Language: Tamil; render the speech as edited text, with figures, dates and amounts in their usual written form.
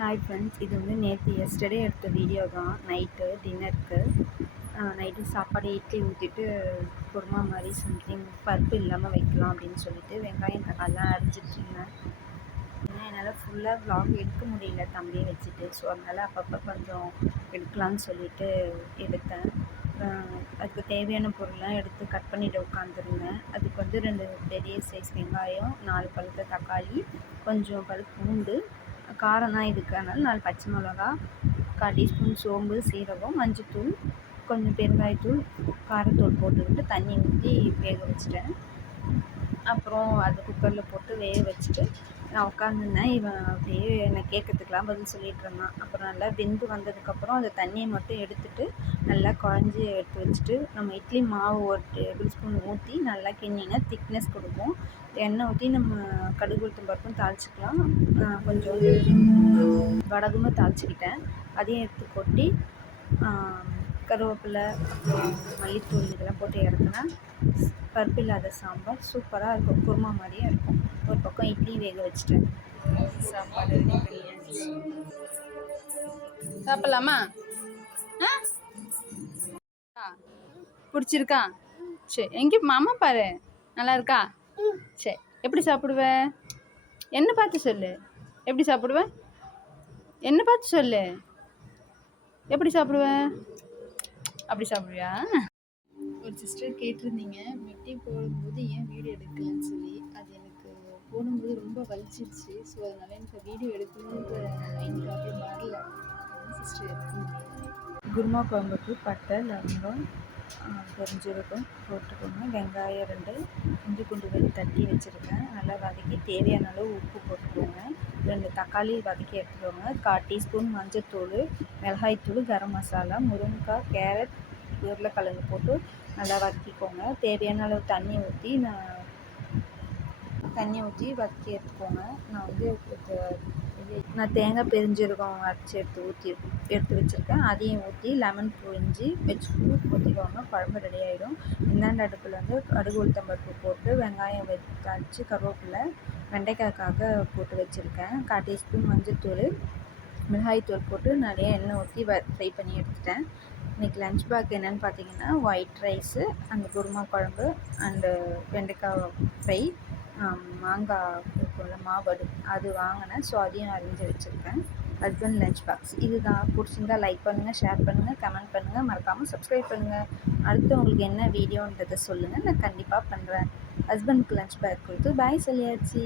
ஹாய் ஃப்ரெண்ட்ஸ், இது வந்து நேற்று எஸ்டர்டே எடுத்த வீடியோ தான். நைட்டு டின்னருக்கு நைட்டு சாப்பாடு இட்லி ஊற்றிட்டு குருமா மாதிரி சம்திங் பருப்பு இல்லாமல் வைக்கலாம் அப்படின்னு சொல்லிட்டு வெங்காயம் தக்காளிலாம் அரைச்சிட்ருந்தேன். ஏன்னா என்னால் ஃபுல்லாக வ்ளாக் எடுக்க முடியல தம்பியை வச்சுட்டு. ஸோ அதனால் அப்பப்போ கொஞ்சம் எடுக்கலான்னு சொல்லிட்டு எடுத்தேன். அதுக்கு தேவையான பொருள்லாம் எடுத்து கட் பண்ணிவிட்டு உட்காந்துருந்தேன். அதுக்கு வந்து 2 பெரிய சைஸ் வெங்காயம், 4 பழுத்த தக்காளி, கொஞ்சம் பூண்டு, காரம் தான் இதுக்கு, அதனால் 4 பச்சை மிளகா, 1/4 டீஸ்பூன் சோம்பு, சீரகம், மஞ்சள்தூள், கொஞ்சம் பெருங்காயத்தூள், காரத்தூள் போட்டுக்கிட்டு தண்ணி ஊற்றி வேக வச்சிட்டேன். அப்புறம் அது குக்கரில் போட்டு வேக வச்சுட்டு நான் உட்காந்துருந்தேன். இவன் அப்படியே என்னை கேட்கறதுக்கெலாம் பதில் சொல்லிகிட்டு இருந்தான். அப்புறம் நல்லா வெந்து வந்ததுக்கப்புறம் அந்த தண்ணியை மட்டும் எடுத்துகிட்டு நல்லா குழஞ்சி எடுத்து வச்சுட்டு, நம்ம இட்லி மாவு 1 டேபிள் ஸ்பூன் ஊற்றி நல்லா கிண்டினா திக்னஸ் கொடுக்கும். எண்ணெய் ஊற்றி நம்ம கடுகு உளுத்தம் பருப்பும் தாளிச்சிக்கலாம். கொஞ்சோண்டு வடகமும் தாளிச்சிக்கிட்டேன். அதையும் எடுத்து கொட்டி கருவேப்பிலை, அப்புறம் மல்லித்தூள் இதெல்லாம் போட்டு இறக்குனா பருப்பு இல்லாத சாம்பார் சூப்பராக இருக்கும். குருமா மாதிரியே இருக்கும். ஒரு பக்கம் இட்லி வேக வச்சுட்டேன். சாப்பாடு ரெடி பண்ணியாச்சு. சாப்பிட்லாமா? பிடிச்சிருக்கா? சரி, எங்கே மாமா பாரு, நல்லா இருக்கா? சரி, எப்படி சாப்பிடுவ? என்ன பார்த்து சொல்லு. எப்படி சாப்பிடுவ? என்ன பார்த்து சொல்லு. எப்படி சாப்பிடுவ? அப்படி சாப்பிடுவியா? ஒரு சிஸ்டர் கேட்டிருந்தீங்க, மெட்டி போடும்போது ஏன் வீடியோ எடுக்கலன்னு சொல்லி. அது எனக்கு போடும்போது ரொம்ப வலிச்சிருச்சு. ஸோ அதனால் எனக்கு வீடியோ எடுக்கணுன்ற மைண்டில் அப்படியே வரல. சிஸ்டர் எடுக்க முடியாது. குருமா குழம்புக்கு பட்டை, லவங்கம், பெருஞ்சீரகம் போட்டுக்கோங்க. வெங்காயம் 2, இஞ்சி பூண்டு தட்டி வச்சுருக்கேன். நல்லா வதக்கி தேவையான அளவு உப்பு போட்டுக்கோங்க. 2 தக்காளி வதக்கி எடுத்துக்கோங்க. 1/4 டீஸ்பூன் மஞ்சள்தூள், மிளகாய்த்தூள், கரம் மசாலா, முருங்கைக்காய், கேரட், உருளைக்கிழங்கு போட்டு நல்லா வதக்கிக்கோங்க. தேவையான அளவு தண்ணி ஊற்றி வதக்கி எடுத்துக்கோங்க. நான் தேங்காய் பெருஞ்சீரகம் அரைச்சி எடுத்து வச்சுருக்கேன். அதையும் ஊற்றி லெமன் புழிஞ்சி ஊற்றிக்கோங்க. குழம்பு ரெடி ஆகிடும். இந்தாண்ட அடுப்பில் வந்து கடுகு உளுத்தம் பருப்பு போட்டு வெங்காயம் தாளித்து கருவேப்பிலை, வெண்டைக்காய்க்காக போட்டு வச்சுருக்கேன். 1/4 டீஸ்பூன் மஞ்சள்தூள், மிளகாய்த்தூள் போட்டு நிறைய எண்ணெய் ஊற்றி ஃப்ரை பண்ணி எடுத்துட்டேன். இன்றைக்கி லஞ்ச் பேக் என்னென்னு பார்த்தீங்கன்னா, ஒயிட் ரைஸு, அந்த குருமா குழம்பு அண்டு வெண்டைக்காய் ஃப்ரை, மாங்காய் இருக்கும்ல மாவடு அது வாங்கினேன். ஸோ அதையும் அரிஞ்சு வச்சுருக்கேன். ஹஸ்பண்ட் லஞ்ச் பாக்ஸ் இதுதான். பிடிச்சிருந்தா லைக் பண்ணுங்கள், ஷேர் பண்ணுங்கள், கமெண்ட் பண்ணுங்கள், மறக்காமல் சப்ஸ்கிரைப் பண்ணுங்கள். அடுத்து உங்களுக்கு என்ன வீடியோன்றதை சொல்லுங்கள், நான் கண்டிப்பாக பண்ணுறேன். ஹஸ்பண்டுக்கு லஞ்ச் பேக் கொடுத்து பாய் சொல்லியாச்சு.